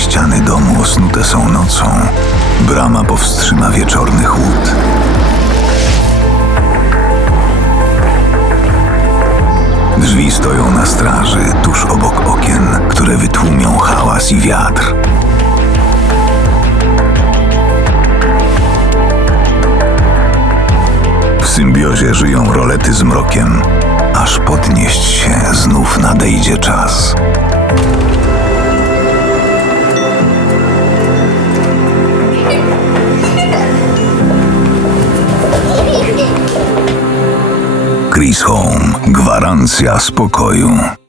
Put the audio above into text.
Ściany domu osnute są nocą. Brama powstrzyma wieczorny chłód. Drzwi stoją na straży, tuż obok okien, które wytłumią hałas i wiatr. W symbiozie żyją rolety z mrokiem, aż podnieść się znów nadejdzie czas. Chris Home, gwarancja spokoju.